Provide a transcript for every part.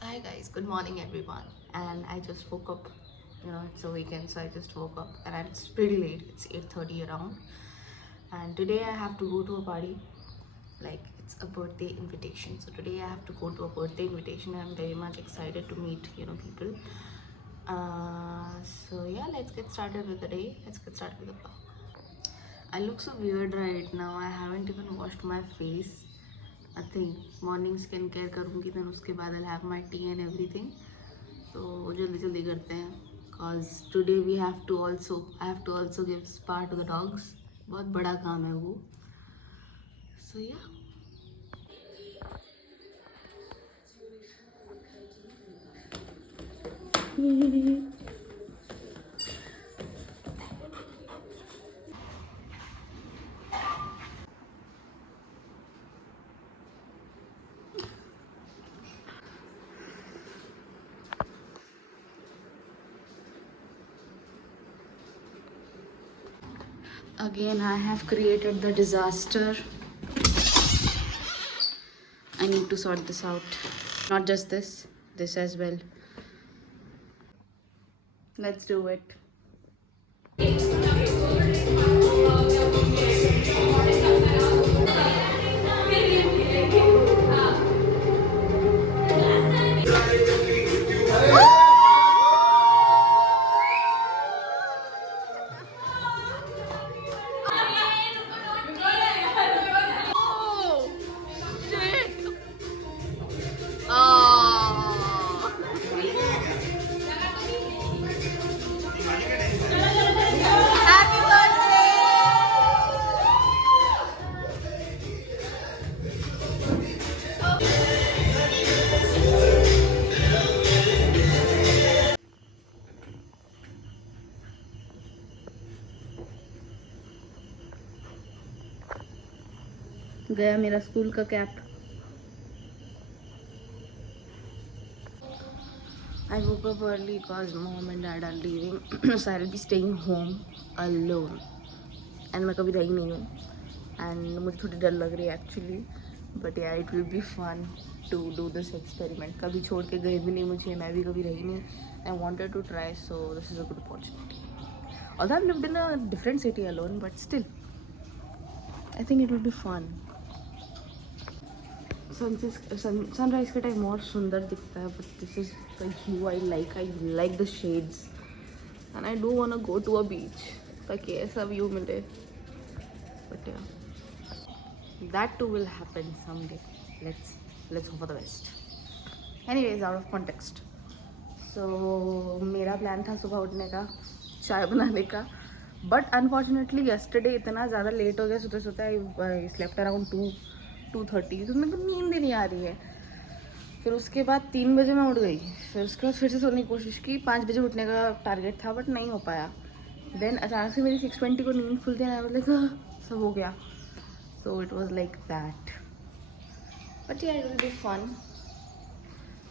Hi guys, good morning everyone. And I just woke up. It's a weekend, so I just woke up and it's pretty late. It's 8:30 around. And today I have to go to a party. Like it's a birthday invitation. So today I have to go to a birthday invitation and I'm very much excited to meet, people. So yeah, let's get started with the day. Let's get started with the vlog. I look so weird right now. I haven't even washed my face. Nothing. Morning skin care करूँगी then उसके बाद I'll have my tea and everything. तो जल्दी जल्दी करते हैं cause today I have to also give spa to the dogs. बहुत बड़ा काम है वो. So yeah. Again, I have created the disaster. I need to sort this out. Not just this as well. Let's do it. गया मेरा स्कूल का cap. I woke up early because mom and dad are leaving, so I'll be staying home alone. And मैं कभी रही नहीं हूँ. And मुझे थोड़ी डर लग रही है actually. But yeah, it will be fun to do this experiment. कभी छोड़ के गए भी नहीं मुझे, मैं भी कभी रही नहीं. I wanted to try, so this is a good opportunity. Although I've lived in a different city alone, but still, I think it will be fun. Sunrise के टाइम और सुंदर दिखता है, but this is the hue I like the shades and I don't want to go to a beach ताकि ऐसा view मिले, but yeah that too will happen someday. Let's hope for the best. Anyways, out of context. So मेरा plan था सुबह उठने का, चाय बनाने का, बट अनफॉर्चुनेटली यस्टरडे इतना ज़्यादा लेट हो गया सोते सोते. आई स्लेप्ट अराउंड 2:30, तो मेरे को नींद ही नहीं आ रही है. फिर उसके बाद 3 बजे मैं उठ गई. फिर उसके बाद फिर से सोने की कोशिश की. 5 बजे उठने का टारगेट था बट नहीं हो पाया. देन अचानक से मेरी 6:20 को नींद खुलती है. लाइक सब हो गया. So it was like that. But yeah it will be fun.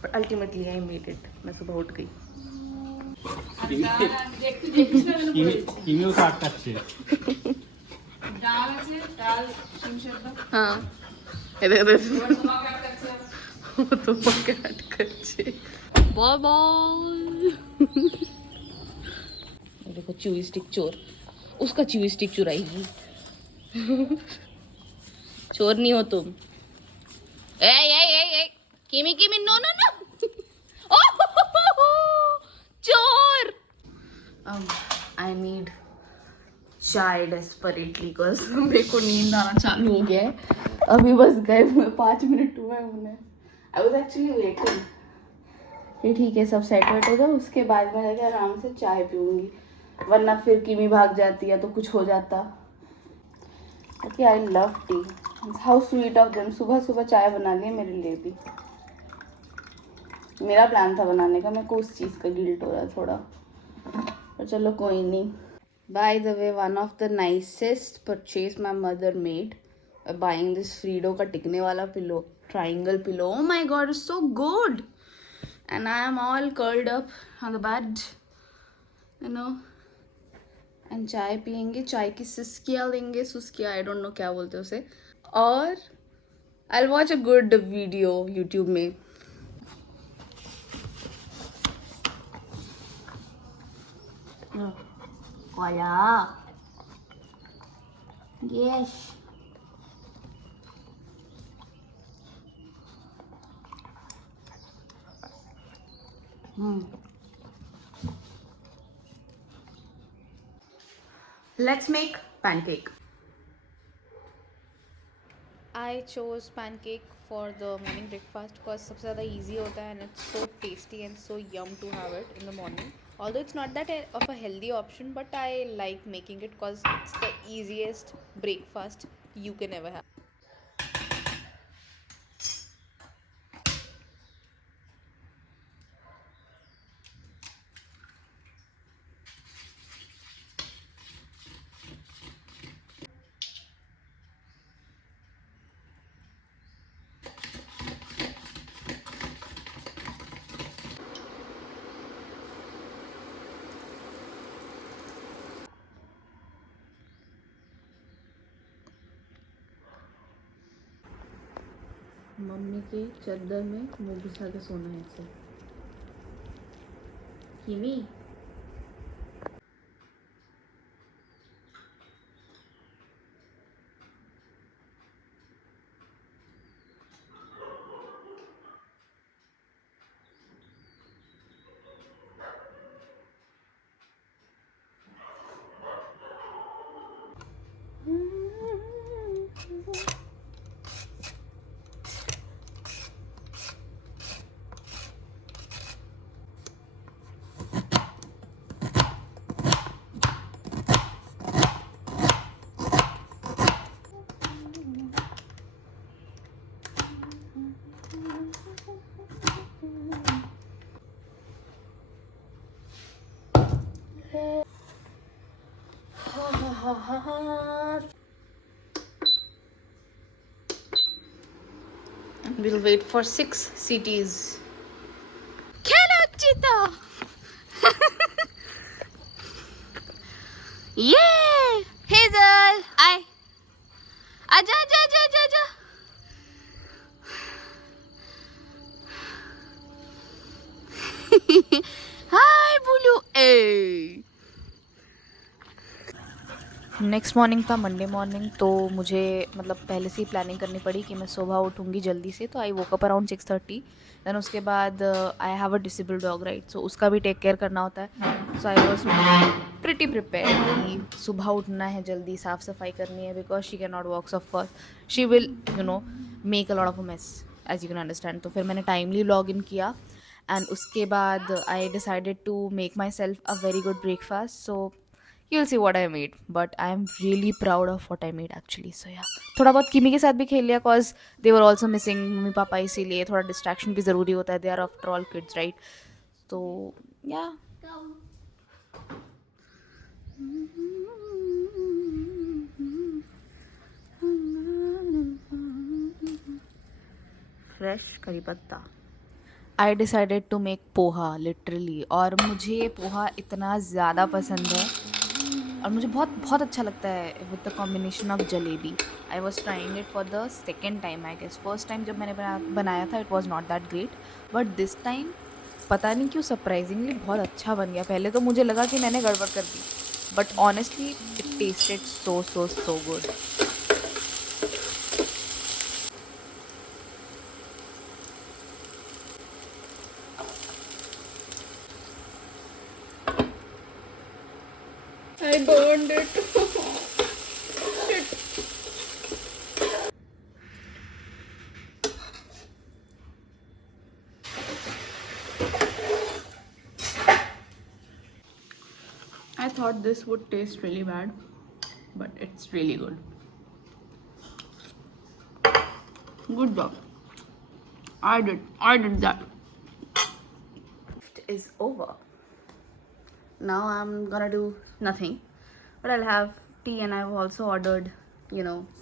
But ultimately I made it. मैं सुबह उठ गई. हाँ, তোমাকে আটকাচ্ছে. বাবা देखो च्यूई स्टिक चोर. उसका च्यूई स्टिक चुराएगी. चोर नहीं हो तुम. ए ए ए ए किमी किमी नो नो नो. चोर. I need chai desperately because मेरे को नींद आना चालू हो गया है. अभी बस गए हुए 5 मिनट हुए उन्हें. I was actually waiting. ये ठीक है, सब सेट वेट होगा, उसके बाद में जाके आराम से चाय पीऊँगी. वरना फिर किमी भाग जाती है तो कुछ हो जाता. Okay, I love T. How sweet of them. सुबह सुबह चाय बना लिए मेरे लिए भी. मेरा प्लान था बनाने का, मेरे को उस चीज़ का गिल्ट हो रहा है थोड़ा, पर चलो कोई नहीं. By the way, one of the nicest purchase my mother made buying this Frido का टिकने वाला pillow, triangle pillow. Oh my god, it's so good. And I am all curled up on the bed, you know. And चाय पियेंगे, चाय की सिस्किया लेंगे. सुस्किया, आई डोंट नो क्या बोलते हैं उसे. और I will watch a good video YouTube में. Koya. Yes. Let's make pancake. I chose pancake for the morning breakfast because सबसे ज़्यादा easy होता है and it's so tasty and so yum to have it in the morning. Although it's not that of a healthy option, but I like making it because it's the easiest breakfast you can ever have. Mummy के चद्दर में मुँह घुसा के सोना है इसे. किमी. We'll wait for 6 CTs. Hello, Chita! Yeah! Hazel! Aja, aja, aja, aja, aja. Hi, Bulu! Hey! Next morning था मंडे मॉर्निंग. तो मुझे मतलब पहले से ही प्लानिंग करनी पड़ी कि मैं सुबह उठूँगी जल्दी से. तो I woke up around 6:30. Then उसके बाद I have a disable dog right, so उसका भी टेक केयर करना होता है. So I was pretty prepare कि सुबह उठना है, जल्दी साफ़ सफाई करनी है because she can not walks. Of course she will make a lot of a mess as you can understand. तो फिर मैंने टाइमली लॉग इन किया एंड उसके बाद I decided to make myself a very good breakfast. So you'll see what I made, but I am really proud of what I made actually. So yeah, थोड़ा बहुत किमी के साथ भी खेल लिया cause they were also missing mummy papa, इसीलिए थोड़ा distraction भी ज़रूरी होता है. They are after all kids, right? तो yeah. फ्रेश करी पत्ता. I decided to make poha literally. और मुझे पोहा इतना ज़्यादा पसंद है और मुझे बहुत बहुत अच्छा लगता है with the combination of jalebi. I was trying it for the second time I guess. First time जब मैंने बनाया था it was not that great, but this time पता नहीं क्यों सरप्राइजिंगली बहुत अच्छा बन गया. पहले तो मुझे लगा कि मैंने गड़बड़ कर दी, but honestly it tasted so so so good. I burned it. I thought this would taste really bad, but it's really good. Good job. I did that. It is over. Now I'm gonna do nothing, but I'll have tea, and I've also ordered,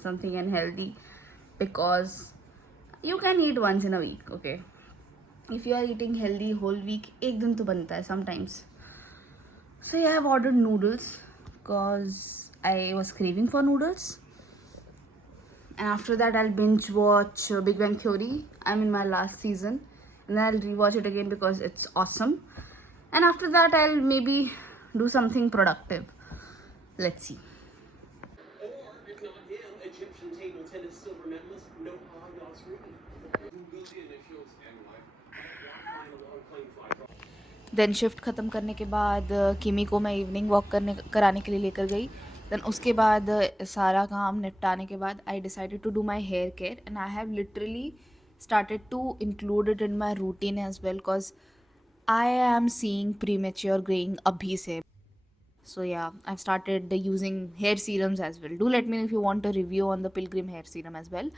something unhealthy because you can eat once in a week, okay? If you are eating healthy whole week, एक दिन तो बनता है sometimes. So yeah, I've ordered noodles because I was craving for noodles. And after that, I'll binge watch Big Bang Theory. I'm in my last season. And then I'll rewatch it again because it's awesome. And after that, I'll maybe do something productive. Let's see. Then shift ख़त्म करने के बाद किमी को मैं evening walk कराने के लिए लेकर गई. देन उसके बाद सारा काम निपटाने के बाद I decided to do my hair care and I have literally started to include it in my routine as well because I am seeing premature graying abhi se. So yeah, I've started using hair serums as well. Do let me know if you want a review on the Pilgrim hair serum as well.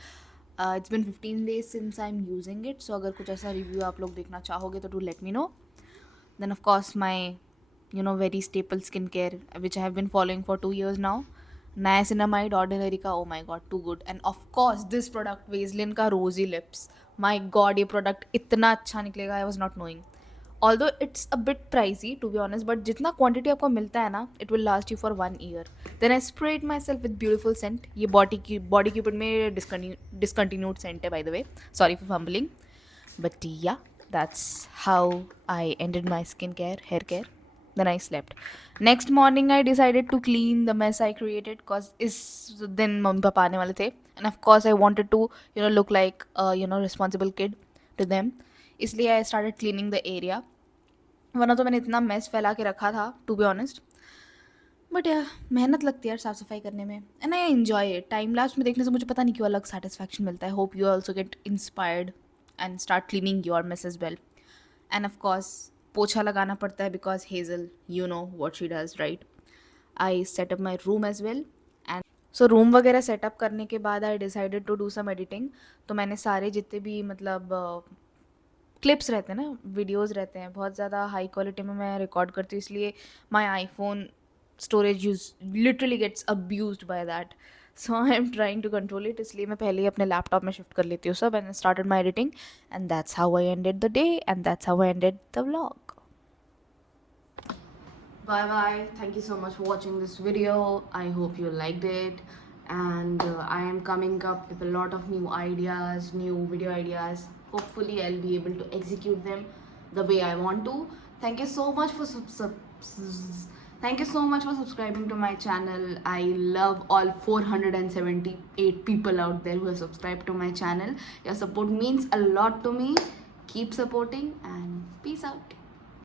It's been 15 days since I'm using it, so अगर कुछ ऐसा review आप लोग देखना चाहोगे तो do let me know. Then of course my very staple skincare which I have been following for 2 years now. Niacinamide Ordinary का oh my god too good. And of course this product Vaseline का Rosy Lips. My god ये product इतना अच्छा निकलेगा I was not knowing. Although it's a bit pricey to be honest, but जितना quantity आपको मिलता है ना it will last you for 1 year. Then I sprayed myself with beautiful scent. ये body cupid में discontinued scent है by the way. Sorry for fumbling. But yeah, that's how I ended my skincare, hair care. Then I slept. Next morning I decided to clean the mess I created because इस दिन mummy papa आने वाले थे. And of course I wanted to look like a responsible kid to them. इसलिए I started cleaning the area. वरना तो मैंने इतना मेस फैला के रखा था टू बी ऑनेस्ट. बट यार मेहनत लगती है यार साफ़ सफाई करने में and I enjoy it. Time lapse में देखने से मुझे पता नहीं क्यों अलग सेटिस्फैक्शन मिलता है. Hope you also get inspired and start cleaning your mess as well. And of course पोछा लगाना पड़ता है because Hazel you know what she does right. I set up my room as well. And so room वगैरह set up करने के बाद I decided to do some editing. तो मैंने सारे जितने भी मतलब क्लिप्स रहते हैं ना, वीडियोज़ रहते हैं, बहुत ज़्यादा हाई क्वालिटी में मैं रिकॉर्ड करती हूँ इसलिए my iPhone storage use literally gets abused by that. So I am trying to control it. इसलिए मैं पहले ही अपने लैपटॉप में शिफ्ट कर लेती हूँ सब and started my editing and that's how I ended the day and that's how I ended the vlog. Bye bye. Thank you so much for watching this video. I hope you liked it. And I am coming up with a lot of new ideas, new video ideas. Hopefully I'll be able to execute them the way I want to. Thank you so much for thank you so much for subscribing to my channel. I love all 478 people out there who have subscribed to my channel. Your support means a lot to me. Keep supporting and peace out.